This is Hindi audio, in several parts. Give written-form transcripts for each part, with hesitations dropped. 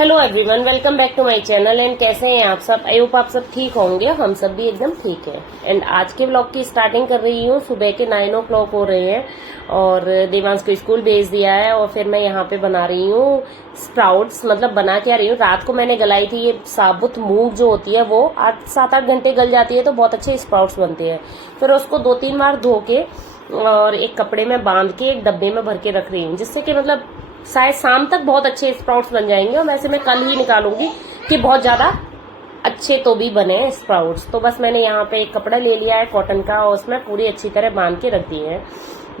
Hello everyone, welcome back to my channel. And कैसे हैं आप सब? आई होप आप सब ठीक होंगे। हम सब भी एकदम ठीक है। एंड आज के व्लॉग की स्टार्टिंग कर रही हूँ। सुबह के 9 o'clock हो रहे हैं और देवांश को स्कूल भेज दिया है। और फिर मैं यहाँ पे बना रही हूँ स्प्राउट्स। मतलब बना क्या रही हूँ, रात को मैंने गलाई थी ये साबुत मूंग जो होती है, वो 7-8 घंटे गल जाती है तो बहुत अच्छे स्प्राउट्स बनते हैं। फिर उसको 2-3 बार धो के और एक कपड़े में बांध के एक डब्बे में भर के रख रही हूँ, जिससे कि मतलब शायद शाम तक बहुत अच्छे स्प्राउट्स बन जाएंगे। और वैसे मैं कल ही निकालूंगी कि बहुत ज्यादा अच्छे तो भी बने स्प्राउट्स। तो बस मैंने यहाँ पे एक कपड़ा ले लिया है कॉटन का और उसमें पूरी अच्छी तरह बांध के रख दिए हैं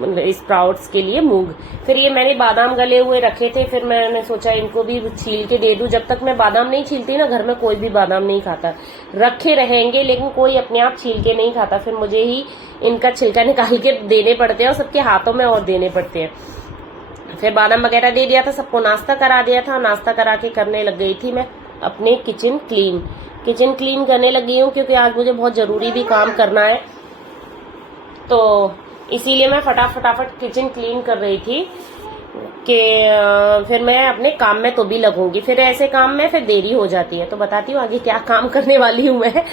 मतलब स्प्राउट्स के लिए मूंग। फिर ये मैंने बादाम गले हुए रखे थे, फिर मैंने सोचा इनको भी छील के दे दूं। जब तक मैं बादाम नहीं छीलती ना, घर में कोई भी बादाम नहीं खाता। रखे रहेंगे लेकिन कोई अपने आप छील के नहीं खाता, फिर मुझे ही इनका छिलका निकाल के देने पड़ते हैं और सबके हाथों में और देने पड़ते हैं। फिर बादाम वगैरह दे दिया था, सबको नाश्ता करा दिया था। नाश्ता करा के करने लग गई थी मैं अपने किचन क्लीन करने लगी हूँ, क्योंकि आज मुझे बहुत जरूरी भी काम करना है। तो इसीलिए मैं फटाफट किचन क्लीन कर रही थी कि फिर मैं अपने काम में तो भी लगूंगी। फिर ऐसे काम में फिर देरी हो जाती है। तो बताती हूँ आगे क्या काम करने वाली हूँ मैं।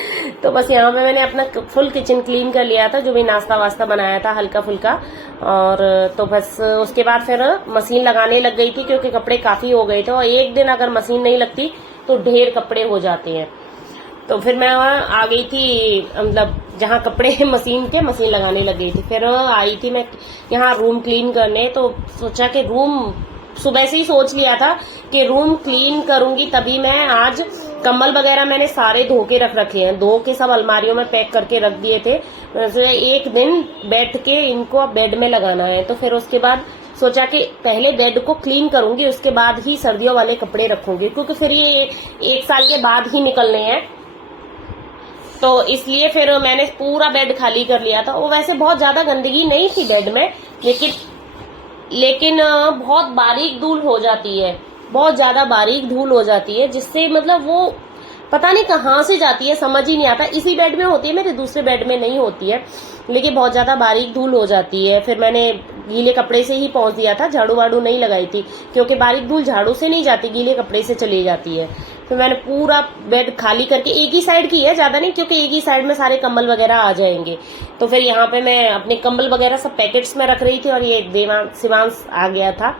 तो बस यहाँ पे मैंने अपना फुल किचन क्लीन कर लिया था, जो भी नाश्ता वास्ता बनाया था हल्का फुल्का। और तो बस उसके बाद फिर मशीन लगाने लग गई थी, क्योंकि कपड़े काफी हो गए थे और एक दिन अगर मशीन नहीं लगती तो ढेर कपड़े हो जाते हैं। तो फिर मैं आ गई थी, मतलब जहाँ कपड़े मशीन लगाने लग गई थी। फिर आई थी मैं यहाँ रूम क्लीन करने। तो सोचा कि रूम सुबह से ही सोच लिया था कि रूम क्लीन करूंगी, तभी मैं आज कंबल वगैरह मैंने सारे धो के रख रखे हैं। धो के सब अलमारियों में पैक करके रख दिए थे। एक दिन बैठ के इनको अब बेड में लगाना है। तो फिर उसके बाद सोचा कि पहले बेड को क्लीन करूंगी, उसके बाद ही सर्दियों वाले कपड़े रखूंगी, क्योंकि फिर ये 1 साल के बाद ही निकलने हैं। तो इसलिए फिर मैंने पूरा बेड खाली कर लिया था। वो वैसे बहुत ज्यादा गंदगी नहीं थी बेड में, लेकिन बहुत बारीक धूल हो जाती है, बहुत ज्यादा बारीक धूल हो जाती है, जिससे मतलब वो पता नहीं कहाँ से जाती है, समझ ही नहीं आता। इसी बेड में होती है, मेरे दूसरे बेड में नहीं होती है, लेकिन बहुत ज्यादा बारीक धूल हो जाती है। फिर मैंने गीले कपड़े से ही पोंछ दिया था, झाड़ू वाड़ू नहीं लगाई थी, क्योंकि बारीक धूल झाड़ू से नहीं जाती, गीले कपड़े से चली जाती है। फिर मैंने पूरा बेड खाली करके, एक ही साइड की है, ज्यादा नहीं, क्योंकि एक ही साइड में सारे कंबल वगैरह आ जाएंगे। तो फिर यहाँ पे मैं अपने कंबल वगैरह सब पैकेट्स में रख रही थी और ये शिवांश आ गया था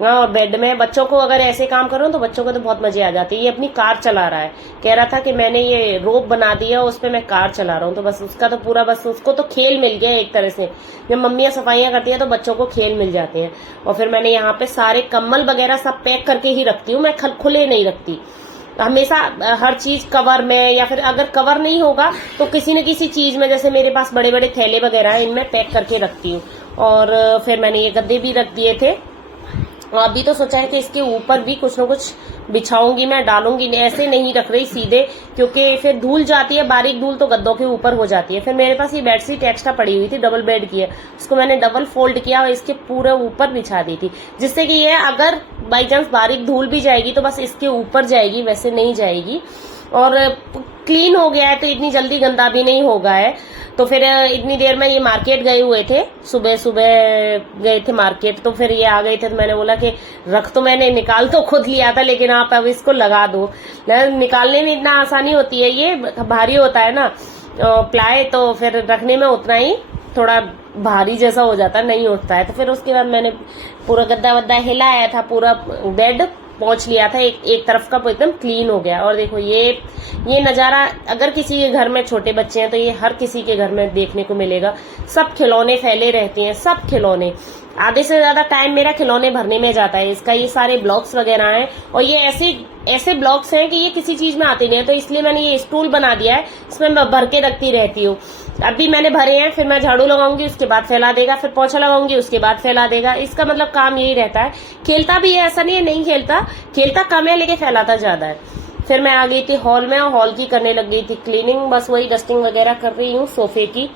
और बेड में। बच्चों को अगर ऐसे काम करो तो बच्चों को तो बहुत मजे आ जाते हैं। ये अपनी कार चला रहा है, कह रहा था कि मैंने ये रोप बना दिया, उस पे मैं कार चला रहा हूँ। तो बस उसका तो पूरा, बस उसको तो खेल मिल गया एक तरह से। जब मम्मियाँ सफाइयाँ करती है तो बच्चों को खेल मिल जाते हैं। और फिर मैंने यहाँ पे सारे कम्बल वगैरह सब पैक करके ही रखती हूँ, मैं खुले नहीं रखती हमेशा। हर चीज कवर में, या फिर अगर कवर नहीं होगा तो किसी न किसी चीज में, जैसे मेरे पास बड़े बड़े थैले वगैरह है, इनमें पैक करके रखती हूँ। और फिर मैंने ये गद्दे भी रख दिए थे। अभी तो सोचा है कि इसके ऊपर भी कुछ न कुछ बिछाऊंगी, मैं डालूंगी, ऐसे नहीं रख रही सीधे, क्योंकि फिर धूल जाती है, बारीक धूल तो गद्दों के ऊपर हो जाती है। फिर मेरे पास ये बेडशीट एक्स्ट्रा पड़ी हुई थी, डबल बेड की है, उसको मैंने डबल फोल्ड किया और इसके पूरे ऊपर बिछा दी थी, जिससे कि ये अगर बाई चांस बारीक धूल भी जाएगी तो बस इसके ऊपर जाएगी, वैसे नहीं जाएगी। और क्लीन हो गया है तो इतनी जल्दी गंदा भी नहीं होगा है। तो फिर इतनी देर में ये मार्केट गए हुए थे, सुबह गए थे मार्केट। तो फिर ये आ गए थे, तो मैंने बोला कि रख, तो मैंने निकाल तो खुद लिया था, लेकिन आप अब इसको लगा दो। निकालने में इतना आसानी होती है, ये भारी होता है ना प्लाई, तो फिर रखने में उतना ही थोड़ा भारी जैसा हो जाता नहीं होता है। तो फिर उसके बाद मैंने पूरा गद्दा वद्दा हिलाया था, पूरा बेड पोंछ लिया था, एक तरफ का एकदम क्लीन हो गया। और देखो ये नजारा, अगर किसी के घर में छोटे बच्चे हैं तो ये हर किसी के घर में देखने को मिलेगा। सब खिलौने फैले रहते हैं, सब खिलौने, आधे से ज्यादा टाइम मेरा खिलौने भरने में जाता है। इसका ये सारे ब्लॉक्स वगैरह हैं, और ये ऐसे ब्लॉक्स हैं कि ये किसी चीज में आते नहीं है। तो इसलिए मैंने ये स्टूल बना दिया है, इसमें मैं भर के रखती रहती हूँ। अभी मैंने भरे हैं, फिर मैं झाड़ू लगाऊंगी, उसके बाद फैला देगा, फिर पोछा लगाऊंगी, उसके बाद फैला देगा। इसका मतलब काम यही रहता है। खेलता भी है, ऐसा नहीं है नहीं खेलता कम है, लेकिन फैलाता ज्यादा है। फिर मैं आ गई थी हॉल में और हॉल की करने लग गई थी क्लीनिंग, बस वही डस्टिंग वगैरह कर रही हूँ सोफे की।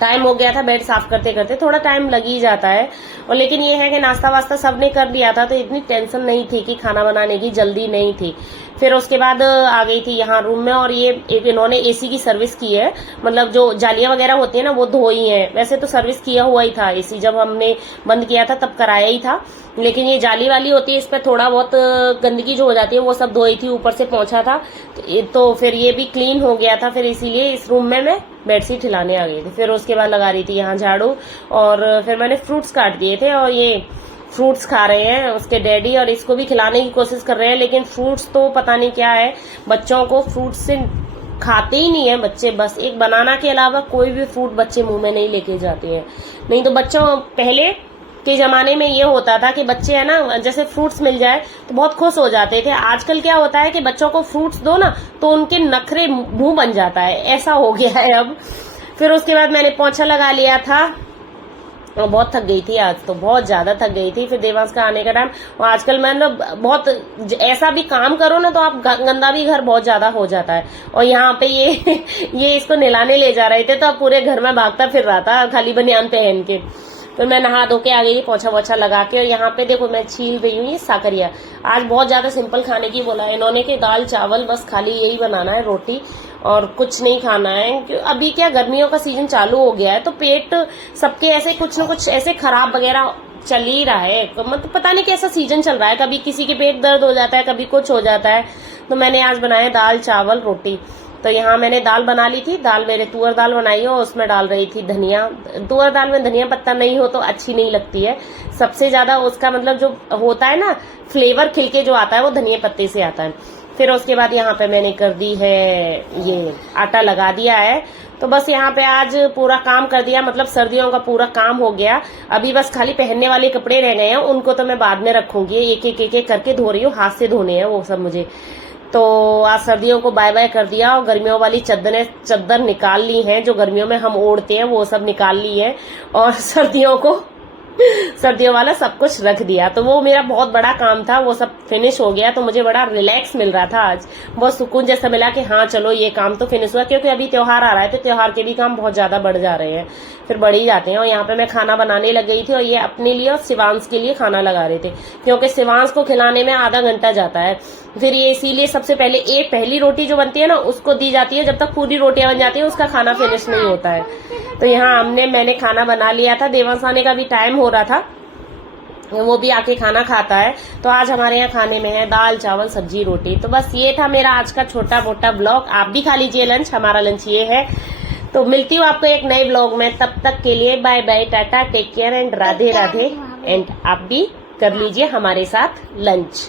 टाइम हो गया था, बेड साफ करते करते थोड़ा टाइम लग ही जाता है। और लेकिन ये है कि नाश्ता वास्ता सबने कर लिया था, तो इतनी टेंशन नहीं थी कि खाना बनाने की जल्दी नहीं थी। फिर उसके बाद आ गई थी यहाँ रूम में, और ये इन्होंने एसी की सर्विस की है, मतलब जो जालियां वगैरह होती है ना वो धोई है। वैसे तो सर्विस किया हुआ ही था एसी, जब हमने बंद किया था तब कराया ही था, लेकिन ये जाली वाली होती है, इस पर थोड़ा बहुत गंदगी जो हो जाती है वो सब धोई थी, ऊपर से पोंछा था तो फिर ये भी क्लीन हो गया था। फिर इसीलिए इस रूम में मैं बेडशीट हिलाने आ गई थी। फिर उसके बाद लगा रही थी यहाँ झाड़ू, और फिर मैंने फ्रूट्स काट दिए थे और ये फ्रूट्स खा रहे हैं उसके डैडी, और इसको भी खिलाने की कोशिश कर रहे हैं। लेकिन फ्रूट्स तो पता नहीं क्या है, बच्चों को फ्रूट्स से खाते ही नहीं है बच्चे, बस एक बनाना के अलावा कोई भी फ्रूट बच्चे मुंह में नहीं लेके जाते हैं। नहीं तो बच्चों पहले के जमाने में ये होता था कि बच्चे है ना, जैसे फ्रूट्स मिल जाए तो बहुत खुश हो जाते थे। आजकल क्या होता है कि बच्चों को फ्रूट्स दो ना तो उनके नखरे मुंह बन जाता है, ऐसा हो गया है अब। फिर उसके बाद मैंने पोंछा लगा लिया था और बहुत थक गई थी आज, तो बहुत ज्यादा थक गई थी। फिर देवांश का आने का टाइम, और आजकल मैं ना बहुत ऐसा भी काम करो ना तो आप गंदा भी घर बहुत ज्यादा हो जाता है। और यहाँ पे ये इसको नहलाने ले जा रहे थे तो अब पूरे घर में भागता फिर रहा था खाली बनियान पहन के। तो मैं नहा धो के आ गई, पोछा वोछा लगा के। और यहाँ पे देखो मैं छील रही हूँ ये साकरिया। आज बहुत ज्यादा सिंपल खाने की बोला है इन्होंने कि दाल चावल बस खाली यही बनाना है, रोटी और कुछ नहीं खाना है। अभी क्या गर्मियों का सीजन चालू हो गया है तो पेट सबके ऐसे कुछ न कुछ ऐसे खराब वगैरह चल ही रहा है। मतलब पता नहीं कैसा सीजन चल रहा है, कभी किसी के पेट दर्द हो जाता है, कभी कुछ हो जाता है। तो मैंने आज बनाया दाल चावल रोटी। तो यहाँ मैंने दाल बना ली थी, दाल मेरे तुअर दाल बनाई हो, उसमें डाल रही थी धनिया। तुअर दाल में धनिया पत्ता नहीं हो तो अच्छी नहीं लगती है, सबसे ज्यादा उसका मतलब जो होता है ना फ्लेवर खिलके जो आता है वो धनिया पत्ते से आता है। फिर उसके बाद यहाँ पे मैंने कर दी है ये आटा लगा दिया है। तो बस यहाँ पे आज पूरा काम कर दिया, मतलब सर्दियों का पूरा काम हो गया। अभी बस खाली पहनने वाले कपड़े रह गए हैं, उनको तो मैं बाद में रखूंगी। एक करके धो रही हूँ, हाथ से धोने हैं वो सब मुझे। तो आज सर्दियों को बाय बाय कर दिया और गर्मियों वाली चद्दर निकाल ली हैं, जो गर्मियों में हम ओढ़ते हैं वो सब निकाल ली है, और सर्दियों वाला सब कुछ रख दिया। तो वो मेरा बहुत बड़ा काम था, वो सब फिनिश हो गया। तो मुझे बड़ा रिलैक्स मिल रहा था आज, बहुत सुकून जैसा मिला कि हाँ चलो ये काम तो फिनिश हुआ। क्योंकि अभी त्योहार आ रहा है तो त्योहार के भी काम बहुत ज्यादा बढ़ जा रहे हैं, फिर बढ़ ही जाते हैं। और यहाँ पे मैं खाना बनाने लग गई थी, और ये अपने लिए और शिवांश के लिए खाना लगा रहे थे, क्योंकि शिवांश को खिलाने में आधा घंटा जाता है। फिर ये इसीलिए सबसे पहले एक पहली रोटी जो बनती है ना उसको दी जाती है, जब तक पूरी रोटियां बन जाती है उसका खाना फिनिश नहीं होता है। तो यहाँ मैंने खाना बना लिया था, देवांश आने का भी टाइम हो रहा था, वो भी आके खाना खाता है। तो आज हमारे यहाँ खाने में है दाल चावल सब्जी रोटी। तो बस ये था मेरा आज का छोटा मोटा ब्लॉग। आप भी खा लीजिए लंच, हमारा लंच ये है। तो मिलती हूँ आपको एक नए ब्लॉग में, तब तक के लिए bye bye, tata, take care and Radhe Radhe. And आप भी कर लीजिए हमारे साथ लंच।